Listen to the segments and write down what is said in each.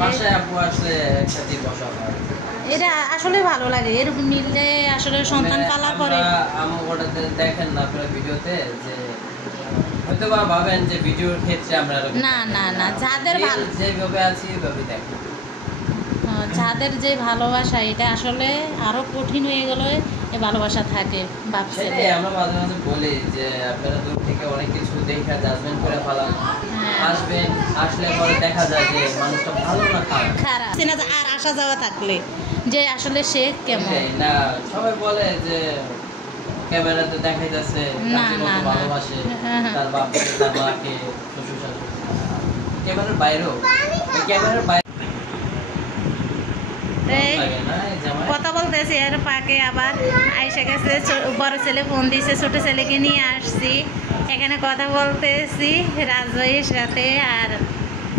বাসায় আপু আসলে একসাথে বসা হয়। এটা আসলে ভালো লাগে, এরকম মিললে আসলে সন্তান পালা পরে। ওটা দেখেন না আপনারা ভিডিওতে, যে হয়তো বা ভাবেন যে ভিডিওর ক্ষেত্রে আমরা না না না, যাদের ভালো যেভাবে আছি ওইভাবে দেখেন। যাদের যে ভালোবাসা এটা আসলে আরো কঠিন হয়ে গেল, এই ভালোবাসা থাকে ভাবছে। আমরা মাঝে মাঝে বলি যে আপনারা দূর থেকে অনেক কিছু দেখে জাজমেন্ট করে ফেলান, আসবেন, আসলে পরে দেখা যায় যে মানুষটা ভালো না খারাপ, আর আসা যাওয়া থাকলে যে আসলে সে কেমন। না সবাই বলে যে ক্যামেরাতে দেখাই যাচ্ছে ভালোবাসে তার বাপকে, তার মাকে, শ্বশুর শাশুড়ি, ক্যামেরার বাইরেও, ক্যামেরার বাইরে কথা বলতেছি এর পাকে আবার আইসা গেছে, বড় ছেলে ফোন দিয়েছে, ছোট ছেলেকে নিয়ে আসছি এখানে কথা বলতেছি রাজভাইয়ের সাথে আর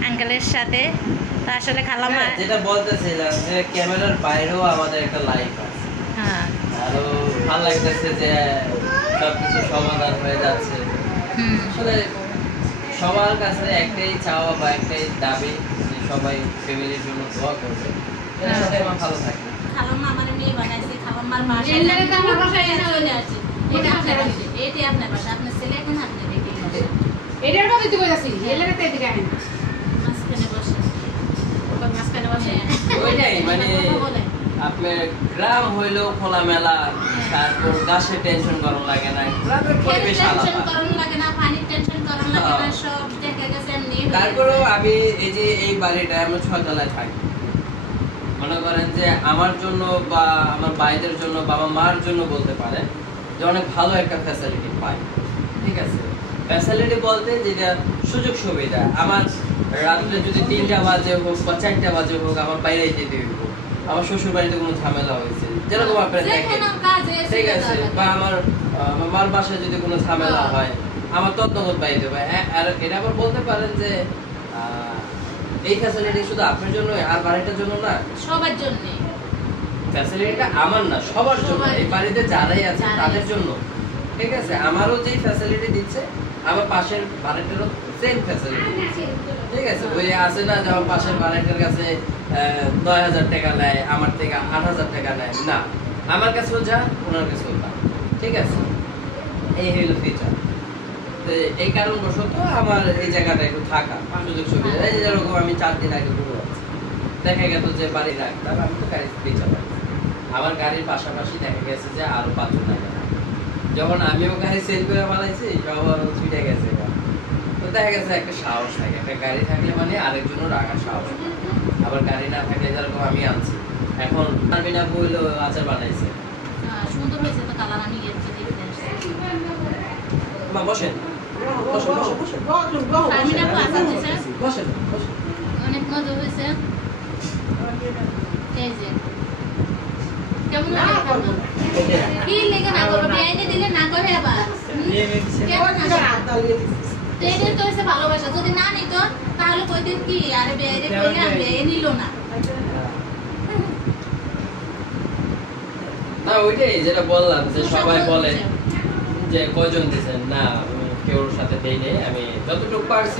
আঙ্কেলের সাথে। তো আসলে খালামা যেটা বলতেছিলাম যে ক্যামেরার বাইরেও আমাদের একটা লাইফ আছে। হ্যাঁ, আরো ভালো লাগতেছে যে সবকিছু সমাধান হয়ে যাচ্ছে। আসলে সবার কাছে একটাই চাওয়া বা একটাই দাবি যে সবাই ফ্যামিলির জন্য দোয়া করবে, এর সাথে আমার ভালো থাকে। খালাম্মা আমার মেয়ে বানাইছে, খালাম্মার মা এলারে তো আমার বাসায় এসে চলে আসছে। এটা আপনার বাসা, এটাই আপনার বাসা, আপনার ছেলে এখন আপনি দেখে বাসা। এটার কথা তুই কইতাছি, এলারে তো এদিকে আহেন। মাঝখানে বসে। ওর মাঝখানে বসে। ওইটাই মানে আপনার গ্রাম হইলো খোলামেলা, তারপর গাছের টেনশন করার লাগে না, গ্রামের পরিবেশ আলাদা, টেনশন করার লাগে না, পানির টেনশন করার লাগে না, সব দেখা গেছে এমনি। তারপরেও আমি এই যে এই বাড়িটা আমরা 6 তলায় থাকি, মনে করেন যে আমার জন্য বা আমার ভাইদের জন্য বা আমার মার জন্য বলতে পারেন যে অনেক ভালো একটা ফ্যাসিলিটি পাই। ঠিক আছে, ফ্যাসিলিটি বলতে যেটা সুযোগ সুবিধা, আমার রাত্রে যদি 3টা বাজে হোক বা 4টা বাজে হোক আমার বাইরে যেতে হইব, আমার শ্বশুর বাড়িতে কোনো ঝামেলা হয়েছে যেরকম আপনারা দেখেন, ঠিক আছে, বা আমার মার বাসায় যদি কোনো ঝামেলা হয় আমার তৎনগত বাইরে হবে। আর এটা আবার বলতে পারেন যে এই ফ্যাসিলিটি শুধু আপনার জন্য আর বাড়িটার জন্য না, সবার জন্য। ফ্যাসিলিটিটা আমার না, সবার জন্য, এই বাড়িতে যারাই আছে তাদের জন্য। ঠিক আছে, আমারও যেই ফ্যাসিলিটি দিচ্ছে আমার পাশের বাড়িটারও সেম ফ্যাসিলিটি। ঠিক আছে, ওই আছে না যে আমার পাশের বাড়িটার কাছে ৯,০০০ টাকা নেয়, আমার থেকে ৮,০০০ টাকা নেয়, না, আমার কাছেও যা ওনার কাছেও তা। ঠিক আছে, এই হইল ফিচার। এই কারণবশত আমার এই জায়গাটা একটু থাকা সুযোগ সুবিধা। এই যেরকম আমি 4 দিন আগে ঘুরে যাচ্ছি, দেখা গেল যে বাড়ি রাখতাম, আমি তো গাড়ি দিয়ে চালাই, আমার গাড়ির পাশাপাশি দেখা গেছে যে আরো 5 জন আগে, যখন আমিও গাড়ি সেল করে বানাইছি সবার ছুটে গেছে। তো দেখা গেছে একটা সাহস থাকে, একটা গাড়ি থাকলে মানে আরেকজনও রাখার সাহস, আবার গাড়ি না থাকলে যেরকম আমি আনছি এখন পারবি না বললো আচার বানাইছে, সুন্দর হয়েছে তো কালার। আমি মা বসেন, অনেক মজা হয়েছে। কেমন কি লেগে না করবো, বিয়ে দিলে না করে আবার তো হচ্ছে ভালোবাসা। যদি না নিত তাহলে কইতেন কি আরে বিয়ে বিয়ে নিল না। না ওইটাই যেটা বললাম যে সবাই বলে যে কয়জন দিয়েছেন, না কেউর সাথে দেই নেই, আমি যতটুকু পারছি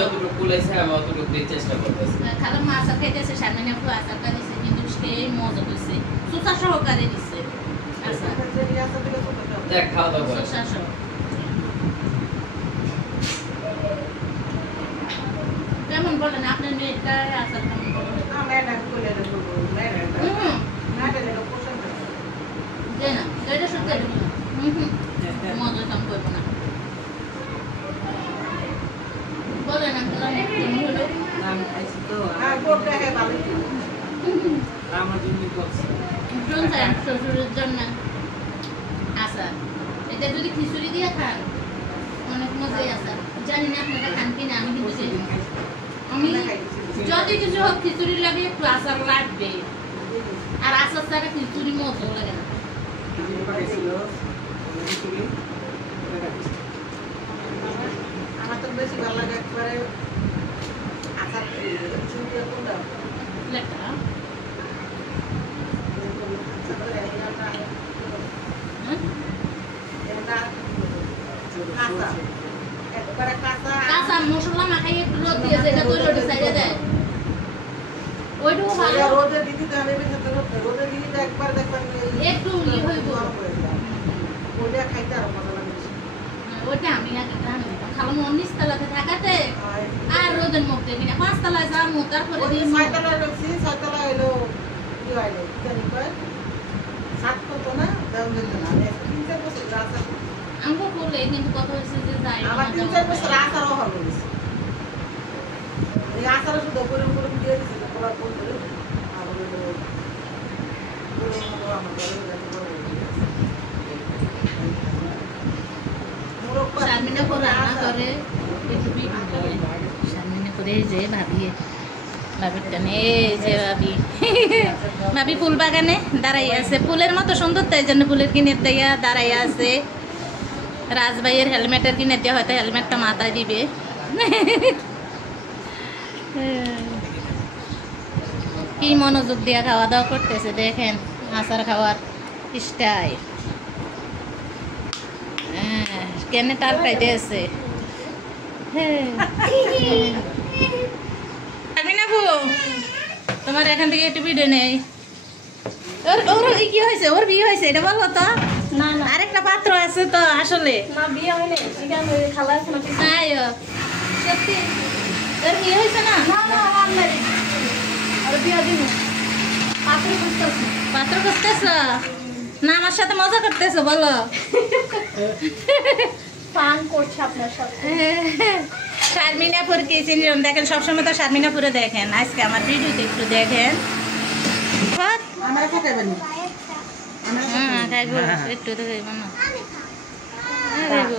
যতটুকু কুলেছে আমি অতটুকু দিয়ে চেষ্টা করতেছি। খালাম মা আশা খাইতেছে, সামনে একটু আচারটা দিছে কিন্তু সেই মজা হয়েছে, সুতা সহকারে দিছে। দেখ খাওয়া দাওয়া করে কেমন বলেন আপনার মেয়েটা আচার কেমন বলেন? মজা কাম করবো না বলেন শ্বশুরের জন্য আচার, এটা যদি খিচুড়ি দিয়ে খান অনেক মজাই আচার। জানি না আপনারা খান কিনা, আমি কিন্তু আমি যদি কিছু হোক খিচুড়ি লাগে একটু আচার লাগবে, আর আচার ছাড়া খিচুড়ি মজা লাগে না। আমার তো বেশি ভালো লাগে একবারে আচার কাঁচা মশলা মাখাই একটু যেটা তো লোটে সাইডে দেয় ওইটুকু ভালো রোদে দিদি দাঁড়ে রোদে দিদি একবার দেখবেন একটু ইয়ে হইব ওইটা খাইতে আরো মজা লাগে ওইটা আমি আগে খালাম 19 তলাতে থাকাতে আর রোদের মুখ দেখি না 5 তলায় যাবো তারপরে দিন 6 তলায় রাখছি 6 তলায় হলো কি হইলো জানি কয় 7 কত না দাম দিতে না 3-4 বছর রাস্তা আমগো করলে কিন্তু কত হয়েছে যে যাই আমার 3-4 বছর আসারও হবে এই আসারও শুধু উপরে উপরে দিয়ে দিছে পুরো কোন করে আর হলো পুরো আমার শারমিনা করে রান্না করে একটু ভিডিও করে শারমিনা করে যে ভাবিটা নে যে ভাবি ফুল বাগানে দাঁড়াই আছে ফুলের মতো সুন্দর তাই জন্য ফুলের কিনে দেয়া দাঁড়াই আছে রাজভাইয়ের হেলমেটের কিনে দেওয়া হয়তো হেলমেটটা মাথায় দিবে কি মনোযোগ দিয়ে খাওয়া দাওয়া করতেছে দেখেন আচার খাওয়ার স্টাইল কেনে টাল খাইতে আছে তোমার এখান থেকে একটু ভিডিও নেই ওর কি হয়েছে ওর বিয়ে হয়েছে এটা বলো তো না না আরেকটা পাত্র আছে তো আসলে না বিয়ে হয়নি এটা আমি খালা আছে না আয়ো সত্যি তোর বিয়ে হয়েছে না না না আমার আর বিয়ে দিন পাত্র খুঁজতেছি পাত্র খুঁজতেছ না আমার সাথে মজা করতেছো বলো ফান করছে আপনার সাথে শারমিনাপুর কিচেন রুম দেখেন সবসময় তো শারমিনাপুরে দেখেন আজকে আমার ভিডিওতে একটু দেখেন আমরা খাইবেন হ্যাঁ খাইবো একটু তো খাইবো না খাইবো